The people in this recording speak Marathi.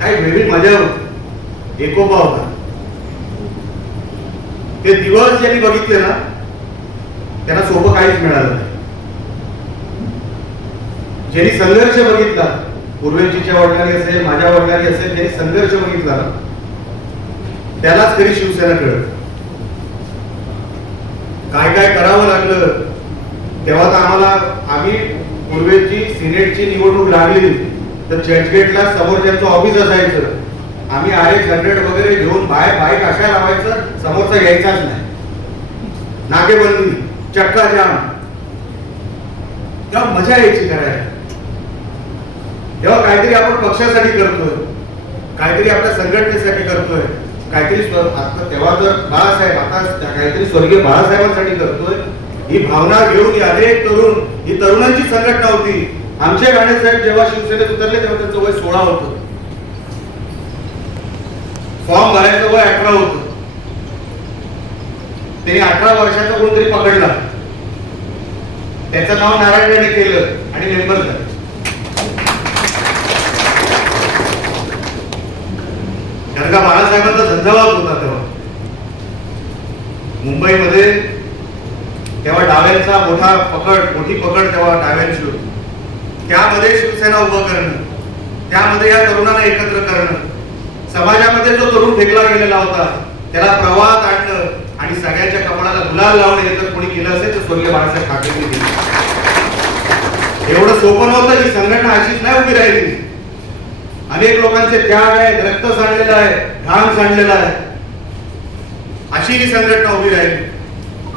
काही वेगळी मजा होती. एकोपा होता. ते दिवस ज्यांनी बघितले ना त्यांना सोपं काहीच मिळालं नाही. ज्यांनी संघर्ष बघितला पूर्वेजीच्या वडिलांनी असेल माझ्या वडिलांनी असेल ज्यांनी संघर्ष बघितला ना त्यालाच खरी शिवसेना कळत काय काय करावं लागलं तेव्हा तर आम्हाला आम्ही पूर्वेची सिनेटची निवडणूक लागली तर चर्चगेटला समोर त्यांचं ऑफिस असायचं आम्ही आर एक्स हंड्रेड वगैरे घेऊन बाहेर बाईक अशा लावायचं समोरचा यायचाच नाही. नाकेबंदी चक्का जाम तेव्हा मजा यायची करायला. तेव्हा काहीतरी आपण पक्षासाठी करतोय काहीतरी आपल्या संघटनेसाठी करतोय काहीतरी आता तेव्हा तर बाळासाहेब आता काहीतरी स्वर्गीय बाळासाहेबांसाठी करतोय. ही भावना घेऊन ही अनेक तरुण ही तरुणांची संघटना होती. आमचे राणे साहेब जेव्हा शिवसेनेत उतरले तेव्हा त्यांचं वय सोळा होतं. फॉर्म भरायचं वय अठरा होतं. त्यांनी अठरा वर्षाचा कोणतरी पकडला. त्याचं नाव नारायणाने केलं आणि मेंबर झालं. कारण का बाळासाहेबांचा झंझावात होता तेव्हा. मुंबईमध्ये तेव्हा डाव्यांचा मोठा पकड मोठी पकड तेव्हा डाव्यांची होती. त्यामध्ये शिवसेना उभं करणं त्यामध्ये या तरुणांना एकत्र करणं समाजामध्ये जो तरुण फेकला गेलेला होता त्याला प्रवाहात आणणं आणि सगळ्याच्या कपडाला गुलाल लावणं हे जर कोणी केलं असेल तर स्वर्गीय बाळासाहेब ठाकरेंनी केलं. एवढं सोपं नव्हतं ही संघटना अशीच नाही उभी राहिली. अनेक लोकांचे त्याग आहेत रक्त सांडलेलं आहे घाम सांडलेला आहे. अशी ही संघटना उभी राहिली.